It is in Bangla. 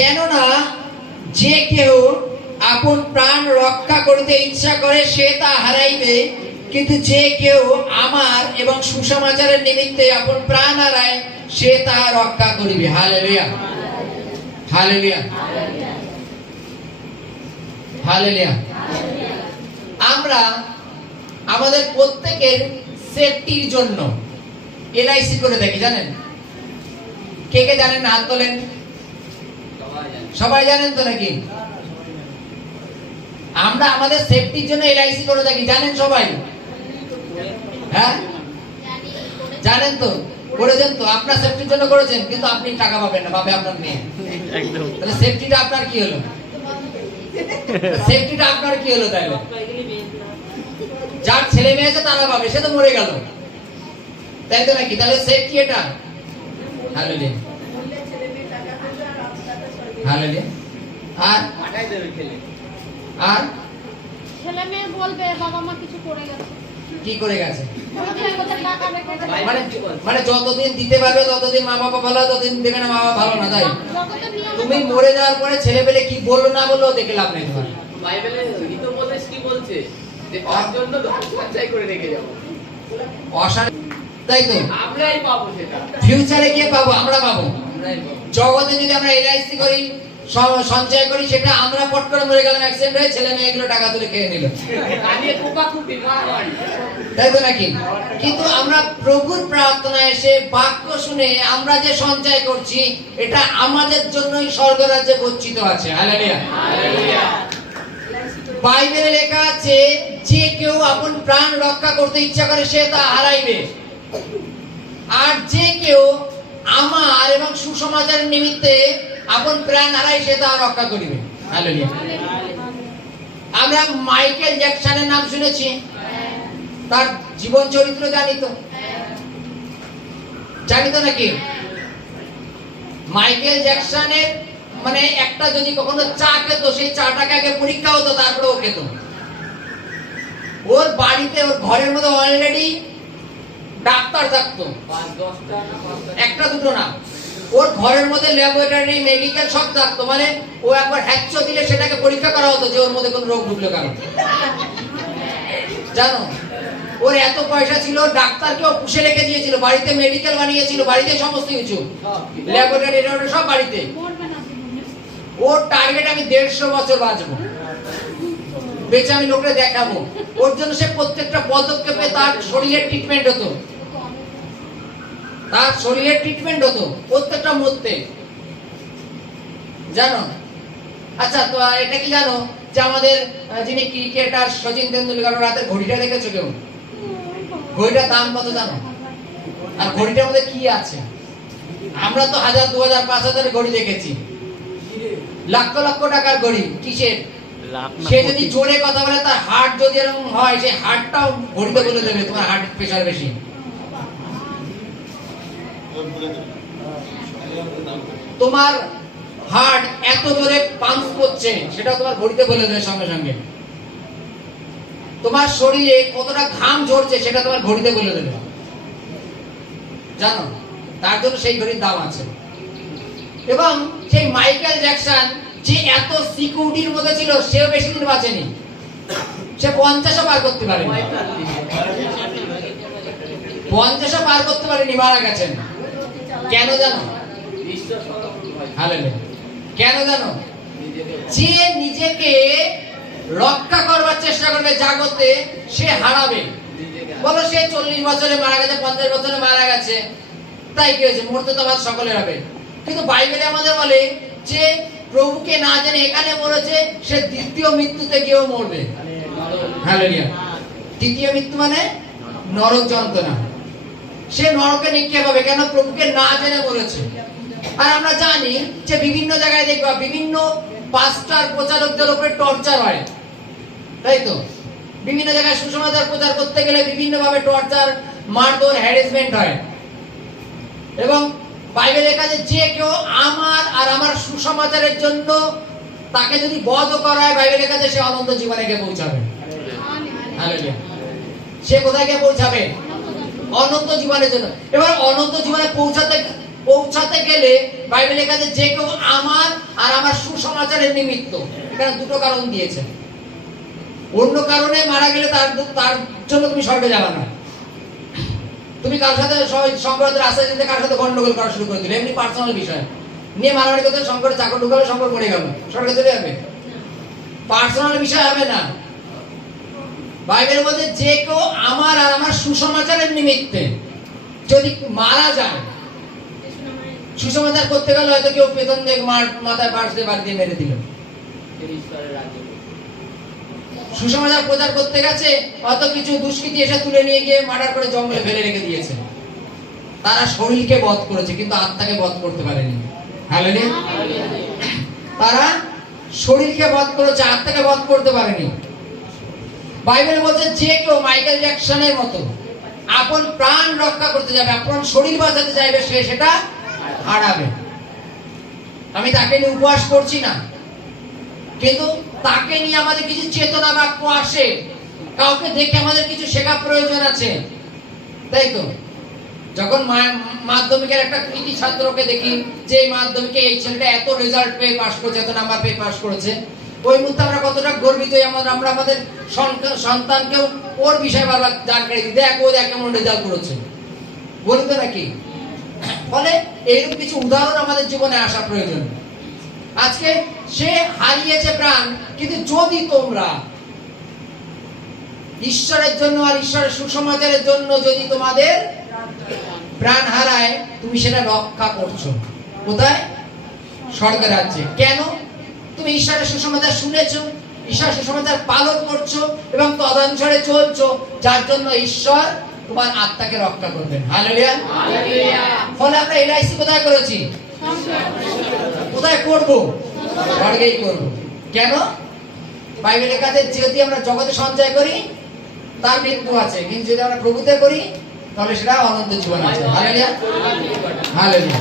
কেননা যে কেউ আপন প্রাণ রক্ষা করিতে ইচ্ছা করে সে তা হারাইবে, কিন্তু যে কেউ আমার এবং সুসমাচারের নিমিত্তে আপন প্রাণ হারায় সে তাহা রক্ষা করিবে। Hallelujah, hallelujah, hallelujah. আমরা আমাদের প্রত্যেকের সেফটির জন্য এলআইসি করে থাকি, জানেন? কে কে জানেন? হাত তোলেন। সবাই জানেন তো নাকি? আমরা আমাদের সেফটির জন্য এলআইসি করে থাকি, জানেন সবাই? হ্যাঁ, জানেন তো, করেছেন তো। আপনার সেফটির জন্য করেছেন, কিন্তু আপনি টাকা পাবেন না, পাবে আপনার মেয়ে। তাহলে সেফটিটা আপনার কি হলো? সেফটিটা আপনার কি হলো? তাহলে যার ছেলে মেয়ে আছে তারা পাবে, সে তো মরে গেল, তাই তো নাকি? তাহলে সেফটি এটা। Hallelujah, hallelujah. আর আর ছেলে মেয়ে বলবে বাবা মা কিছু করে গেছে। কি করে গেছে? মানে যতদিন দিতে পারবে ততদিন মা বাবা ভালো, ততদিন দেবে না মা বাবা ভালো না, তাই? তুমি মরে যাওয়ার পরে ছেলে পেলে কি বললো না বললো দেখে লাভ নেই তোমার। বাইবেলে হিতোপদেশ কি বলছে? যে তার জন্য সঞ্চয় করে রেখে যাও। তাই তো, আমরাই পাবো সেটা। ফিউচারে কে পাবো? আমরা পাবো। আমরাই পাবো। জগতে যদি আমরা এলআইসি করি, সঞ্চয় করি, সেটা আমরা পট করে মরে গেলাম, অ্যাক্সিডেন্ট হয়ে ছেলে মেয়েগুলো টাকা তুলে খেয়ে নিল, তাই তো নাকি? কিন্তু আমরা প্রভুর প্রার্থনায় এসে বাক্য শুনে আমরা যে সঞ্চয় করছি এটা আমাদের জন্যই স্বর্গরাজ্যে গচ্ছিত আছে। Hallelujah, hallelujah. বাইবেলে লেখা আছে যে কেউ আপন প্রাণ রক্ষা করতে ইচ্ছা করে সে তা হারাইবে, আর যে কেউ আমার এবং সুসমাচারের নিমিত্তে আপন প্রাণ হারায় সে তা রক্ষা করিবে। হালেলুয়া। আমরা মাইকেল জ্যাকসনের নাম শুনেছি, তার জীবন চরিত্র জানি তো, জানি তো নাকি? মাইকেল জ্যাকসনের মানে একটা যদি কখনো চা খেত, সেই চাটাকে আগে পরীক্ষা হতো, তারপরে ও খেত। ওর বাড়িতে, ওর ঘরের মধ্যে অলরেডি ডাক্তার থাকতো, একটা দুটো না, ওর ঘরের মধ্যে ল্যাবরেটরি মেডিকেল সব থাকতো। মানে ও একবার হ্যাচ্চ দিলে সেটাকে পরীক্ষা করা হতো যে ওর মধ্যে কোন রোগ ঢুকলো কেন, জানো? ওর এত পয়সা ছিল, ডাক্তারকেও পুষে রেখে দিয়েছিল, বাড়িতে মেডিকেল বানিয়েছিল, বাড়িতে সমস্ত কিছু, ল্যাবরেটরি সব বাড়িতে। ওর টার্গেট আমি 150 বছর বাঁচবো, বেঁচে আমি লোককে দেখাবো। ওর জন্য সে প্রত্যেকটা পদক্ষেপে তার শরীরের ট্রিটমেন্ট হতো, তার শরীরের ট্রিটমেন্ট হতো প্রত্যেকটা মুহূর্তে, জানো? আচ্ছা, তো এটা কি জানো যে আমাদের যিনি ক্রিকেটার সচিন তেন্ডুলকার রাতের ঘড়িটা দেখেছো কেউ? ঘড়িটার দাম কত জানো? আর ঘড়িটার মধ্যে কি আছে? আমরা তো 1000, 2000, 5000 ঘড়ি দেখেছি, লক্ষ লক্ষ টাকার ঘড়ি। কিসের? সে যদি জোরে কথা বলে, তার হার্ট যদি এরকম হয়, সেই হার্টটাও ঘড়িতে বলে দেবে তোমার হার্ট প্রেশার বেশি। তোমার হার্ট এত জোরে পাম্প করছে, সেটা তোমার ঘড়িতে বলে দেবে সঙ্গে সঙ্গে। তোমার শরীরে কতটা ঘাম ঝরছে সেটা তোমার ঘড়িতে বলে দেবে, জানো? তার জন্য সেই ঘড়ির দাম আছে। এবং সেই মাইকেল জ্যাকসন যে এত সিকিউরিটির মধ্যে ছিল, সেও বেশি দিন বাঁচেনি, সে 50 পার করতে পারেনি, 50 পার করতে পারেনি, মারা গেছেন। কেন জানো? হালেলুয়া। কেন জানো? যে নিজেকে রক্ষা করবার চেষ্টা করবে জাগতে, সে হারাবে। বলো সে 40 বছরে মারা গেছে, 50 বছরে মারা গেছে, তাই কি হয়েছে? মরতে তো আমার সকলের হবে। কিন্তু বাইবেলে আমাদের বলে যে প্রভুকে না জেনে এখানে মরেছে, সে দ্বিতীয় মৃত্যুতে গিয়েও মরবে। হালেলুয়া। দ্বিতীয় মৃত্যু মানে নরক যন্ত্রণা, সে নরকে নিক্ষেপ হবে। কেন? প্রভুকে না জেনে মরেছে। আর আমরা জানি যে বিভিন্ন জায়গায় দেখবা বিভিন্ন পাস্টার প্রচারকদের উপরে টর্চার হয়, তাই তো? বিভিন্ন জায়গায় সুসমাচার প্রচার করতে গেলে বিভিন্ন ভাবে টর্চার, মারধর, হ্যারাসমেন্ট হয়। এবং বাইবেলে লেখা আছে যে কেউ আমার আর আমার সুসমাচারের জন্য তাকে যদি বধ করা হয়, বাইবেলে লেখা আছে সে অনন্ত জীবনে গিয়ে পৌঁছাবে। হালেলুয়া। সে কোথায় গিয়ে পৌঁছাবে? অনন্ত জীবনের জন্য। এবার অনন্ত জীবনে পৌঁছাতে পৌঁছাতে গেলে বাইবেলে লেখা আছে যে কেউ আমার আর আমার সুসমাচারের নিমিত্ত, এখানে দুটো কারণ দিয়েছে। অন্য কারণে মারা গেলে তার জন্য তুমি স্বর্গে যাবে না। তুমি কার সাথে শঙ্করের রাস্তায় যেতে কার সাথে গন্ডগোল করা শুরু করে দিলে, এমনি পার্সোনাল বিষয় নিয়ে মারামারি করতে শঙ্করের চাকর ঢুকালে শঙ্কর পড়ে গেল, স্বর্গে চলে যাবে? পার্সোনাল বিষয় হবে না। বাইবেল বলছে যে কেউ আমার আর আমার সুসমাচারের নিমিত্তে যদি মারা যায়, সুসমাচার করতে গেলে হয়তো কেউ পেতন দিয়ে মাথায় বাঁশ দিয়ে বাড়ি দিয়ে মেরে দিল। ঈশ্বরের রাজ্য। সুসমাচার প্রচার করতে গেছে, অত কিছু দুষ্কৃতী এসে তুলে নিয়ে গিয়ে মার্ডার করে জঙ্গলে ফেলে রেখে দিয়েছে। তারা শরীরকে বধ করেছে কিন্তু আত্মাকে বধ করতে পারেনি। হালেলুয়া। তারা শরীরকে বধ করেছে, আত্মাকে বধ করতে পারেনি। বাইবেল বলছে যে কেউ মাইকেল জ্যাকসনের মতো আপন প্রাণ রক্ষা করতে যাবে, আপন শরীর বাঁচাতে চাইবে, সে সেটা হারাবে। আমি তাকে নিয়ে উপহাস করছি না, কিন্তু তাকে নিয়ে আমাদের কিছু চেতনা বাক্য আসে, কাউকে দেখে আমাদের কিছু শেখা প্রয়োজন আছে, তাই তো? যখন মাধ্যমিকের একটা কৃতি ছাত্রকে দেখি যে মাধ্যমিকে এই ছেলেটা এত রেজাল্ট পেয়ে পাস করেছে, এত নাম্বার পেয়ে পাস করেছে, ওই মুহূর্তে আমরা কতটা গর্বিত, আমরা আমাদের সন্তানকেও ওর বিষয়ে বারবার জানকারি দিই, দেখ ও দেখ কেমন রেজাল্ট করেছে, বলি তো নাকি? ফলে এইরকম কিছু উদাহরণ আমাদের জীবনে আসা প্রয়োজন। আজকে সে হারিয়েছে প্রাণ, কিন্তু যদি তোমরা ঈশ্বরের জন্য আর ঈশ্বরের সুসমাচারের জন্য যদি তোমাদের প্রাণ হারায়, তুমি সেটা রক্ষা করছো। কোথায়? স্বর্গের রাজ্যে। কেন? তুমি ঈশ্বরের সুসমাচার শুনেছো, ঈশ্বরের সুসমাচার পালন করছো এবং তদনুসারে চলছো, যার জন্য ঈশ্বর তোমার আত্মাকে রক্ষা করবেন। হালেলুয়া। ফলে আমরা এলআইসি কোথায় করেছি? কোথায় করবো? স্বর্গেই করবো। কেন? বাইবেলে লেখা আছে যদি আমরা জগতে সঞ্চয় করি তার মৃত্যু আছে, কিন্তু যদি আমরা প্রভুতে করি তাহলে সেটা অনন্ত জীবন আছে। হালেলুয়া। হালেলুয়া।